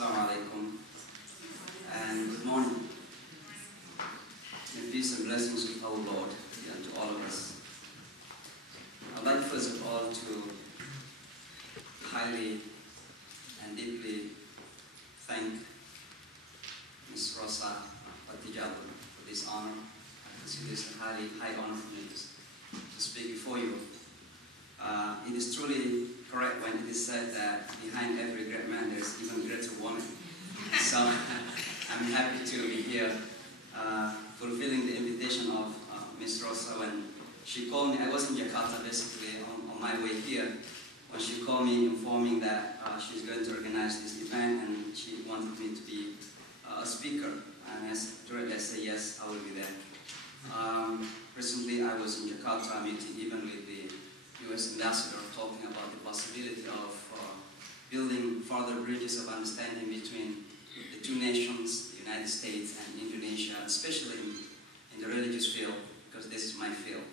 Assalamu alaikum and good morning. May peace and blessings of our Lord be unto all of us. I'd like first of all to highly and deeply thank Ms. Rosa Patijabu for this honor. I consider this a high honor for me to speak before you. It is truly correct when it is said that behind every great man there is even greater woman. So I'm happy to be here fulfilling the invitation of Ms. Rosa when she called me. I was in Jakarta basically on my way here when she called me informing that she's going to organize this event and she wanted me to be a speaker. And directly I said yes, I will be there. Recently I was in Jakarta meeting even with the US ambassador talking about the possibility of building further bridges of understanding between the two nations, the United States and Indonesia, especially in the religious field, because this is my field.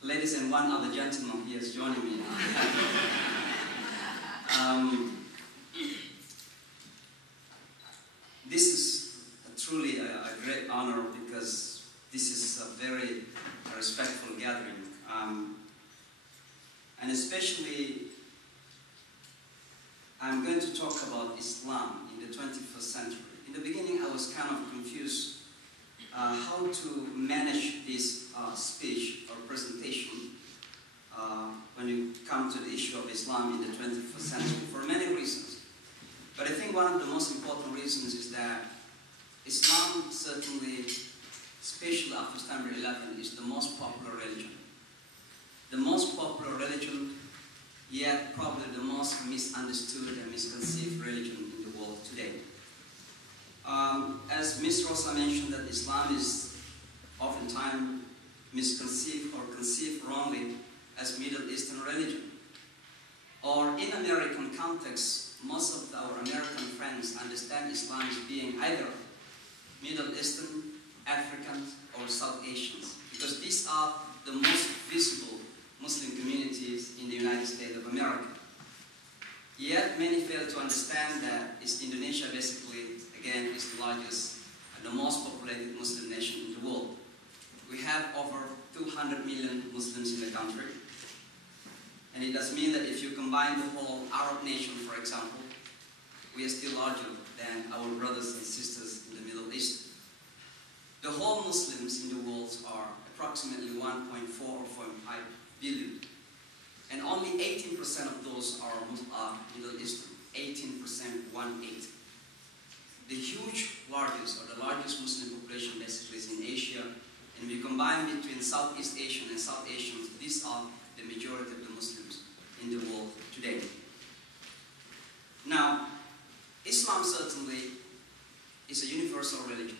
Ladies and one other gentleman here is joining me. This is truly a great honor because this is a very respectful gathering. And especially, I'm going to talk about Islam in the 21st century. In the beginning, I was kind of confused how to manage this speech or presentation when you come to the issue of Islam in the 21st century, for many reasons. But I think one of the most important reasons is that Islam certainly, especially after September 11, is the most popular religion. The most popular religion, yet probably the most misunderstood and misconceived religion in the world today. As Ms. Rosa mentioned, that Islam is oftentimes misconceived or conceived wrongly as Middle Eastern religion. Or in American context, most of our American friends understand Islam as being either Middle Eastern, African, or South Asians, because these are the most visible Muslim communities in the United States of America. Yet many fail to understand that Indonesia basically, again, is the largest and the most populated Muslim nation in the world. We have over 200 million Muslims in the country. And it does mean that if you combine the whole Arab nation, for example, we are still larger than our brothers and sisters in the Middle East. The whole Muslims in the world are approximately 1.4 or 1.5 billion. And only 18% of those are Middle Eastern. 18%, 1/8. The largest Muslim population basically is in Asia. And we combine between Southeast Asian and South Asians, these are the majority of the Muslims in the world today. Now, Islam certainly is a universal religion.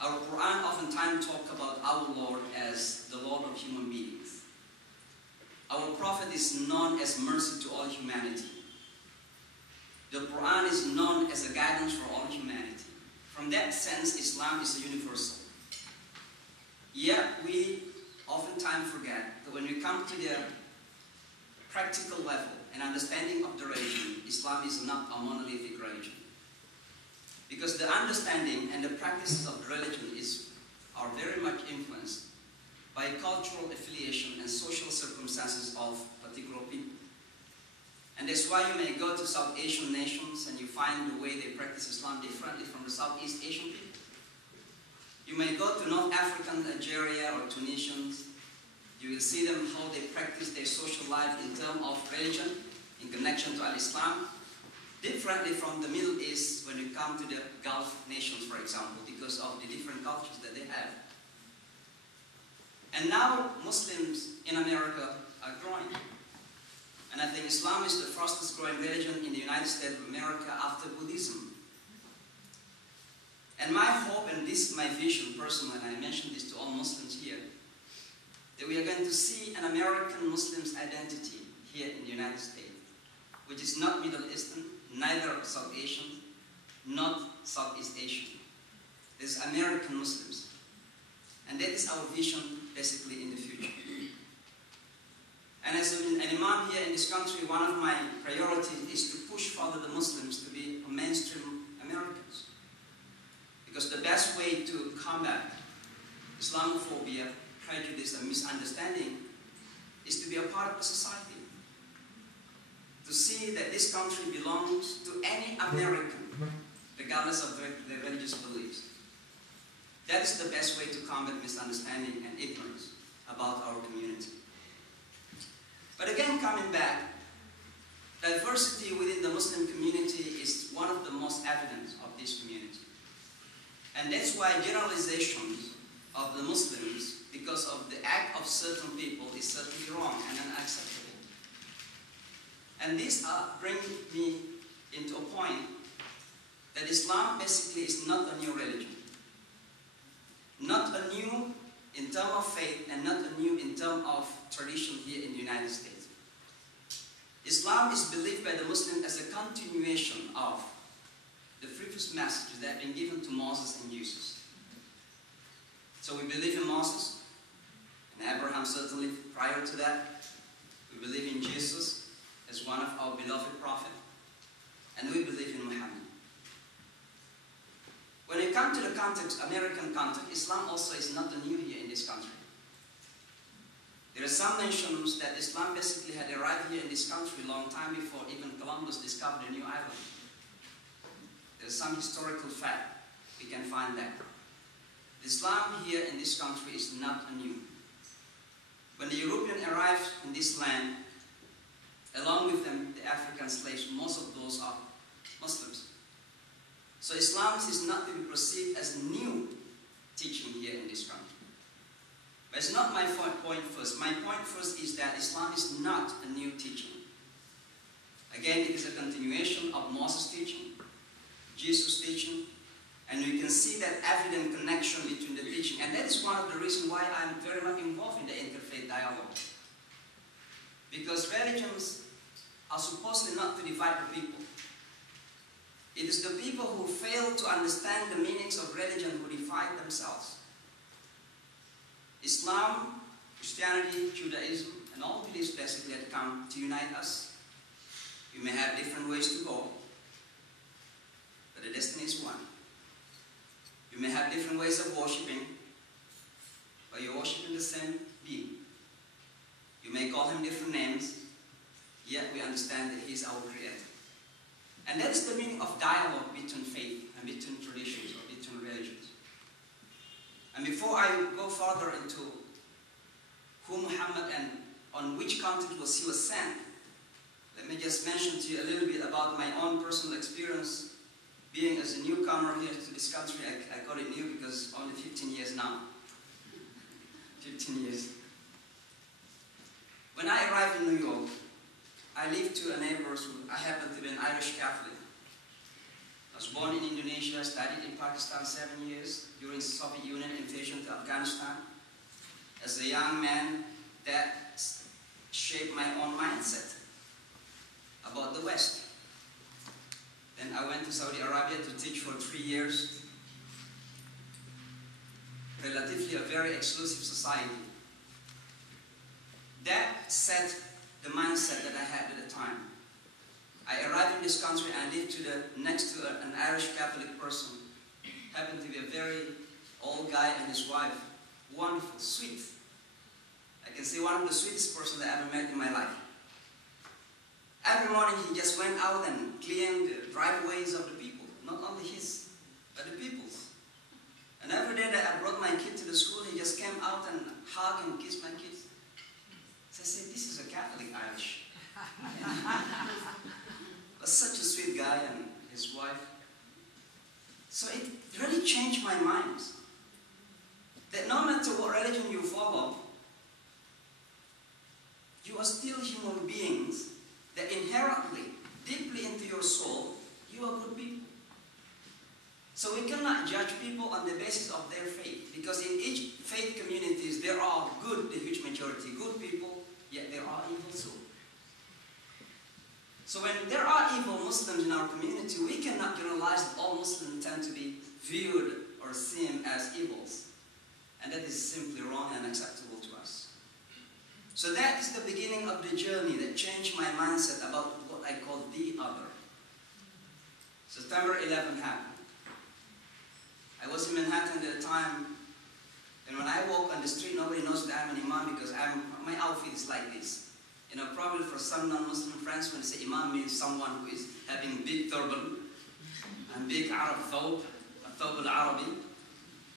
Our Quran oftentimes talks about our Lord as the Lord of human beings. Our Prophet is known as mercy to all humanity. The Quran is known as a guidance for all humanity. From that sense, Islam is a universal. Yet we oftentimes forget that when we come to the practical level and understanding of the religion, Islam is not a monolithic religion. Because the understanding and the practices of the religion are very much influenced by cultural affiliation and social circumstances of particular people. And that's why you may go to South Asian nations and you find the way they practice Islam differently from the Southeast Asian people. You may go to North African, Algeria or Tunisians. You will see them how they practice their social life in terms of religion, in connection to Al-Islam, differently from the Middle East when you come to the Gulf nations, for example, because of the different cultures that they have. And now Muslims in America are growing. And I think Islam is the fastest growing religion in the United States of America after Buddhism. And my hope, and this is my vision personally, and I mention this to all Muslims here, that we are going to see an American Muslim's identity here in the United States, which is not Middle Eastern, neither South Asian, not Southeast Asian. This is American Muslims. And that is our vision basically in the future. And as an imam here in this country, one of my priorities is to push further the Muslims to be mainstream Americans. Because the best way to combat Islamophobia, prejudice, and misunderstanding is to be a part of the society. To see that this country belongs to any American, regardless of their religious beliefs. That is the best way to combat misunderstanding and ignorance about our community. But again, coming back, diversity within the Muslim community is one of the most evident of this community. And that's why generalizations of the Muslims, because of the act of certain people, is certainly wrong and unacceptable. And this brings me into a point that Islam basically is not a new religion. Not a new in terms of faith and not a new in terms of tradition here in the United States. Islam is believed by the Muslims as a continuation of the previous messages that have been given to Moses and Jesus. So we believe in Moses and Abraham certainly prior to that. We believe in Jesus as one of our beloved prophets. And we believe in Muhammad. When you come to the context, American context, Islam also is not new here in this country. There are some mentions that Islam basically had arrived here in this country a long time before even Columbus discovered a new island. There's some historical fact we can find that. Islam here in this country is not new. When the Europeans arrived in this land, along with them the African slaves, most of those are Muslims. So Islam is not to be perceived as a new teaching here in this country. But it's not my point first. My point first is that Islam is not a new teaching. Again, it is a continuation of Moses' teaching, Jesus' teaching, and we can see that evident connection between the teaching. And that is one of the reasons why I'm very much involved in the interfaith dialogue. Because religions are supposedly not to divide the people. It is the people who fail to understand the meanings of religion who divide themselves. Islam, Christianity, Judaism, and all beliefs basically had come to unite us. You may have different ways to go, but the destiny is one. You may have different ways of worshipping, but you're worshipping the same being. You may call him different names, yet we understand that he is our creator. And that's the meaning of dialogue between faith and between traditions or between religions. And before I go further into who Muhammad and on which context he was sent, let me just mention to you a little bit about my own personal experience being as a newcomer here to this country. I call it new because only 15 years now. 15 years. When I arrived in New York, I lived to a neighbors who I happened to be an Irish Catholic. I was born in Indonesia, studied in Pakistan 7 years during the Soviet Union invasion to Afghanistan. As a young man, that shaped my own mindset about the West. Then I went to Saudi Arabia to teach for 3 years. Relatively a very exclusive society. That set the mindset that I had at the time. I arrived in this country and I lived next to an Irish Catholic person. Happened to be a very old guy and his wife. Wonderful, sweet. I can say one of the sweetest persons I ever met in my life. Every morning he just went out and cleaned the driveways of the people. Not only his, but the people's. And every day that I brought my kid to the school, he just came out and hugged and kissed my kids. So I said, this is a Catholic Irish. But such a sweet guy and his wife. So it really changed my mind. That no matter what religion you follow, you are still human beings that inherently, deeply into your soul, you are good people. So we cannot judge people on the basis of their faith. Because in each faith communities, there are good, the huge majority, good people, yet there are evil too. So when there are evil Muslims in our community, we cannot generalize that all Muslims tend to be viewed or seen as evils. And that is simply wrong and unacceptable to us. So that is the beginning of the journey that changed my mindset about what I call the other. September 11 happened. I was in Manhattan at the time, and when I walk on the street, nobody knows that I'm an imam because my outfit is like this. You know, probably for some non-Muslim friends, when they say imam means someone who is having big turban and big Arab thawb, a thawb al-Arabi.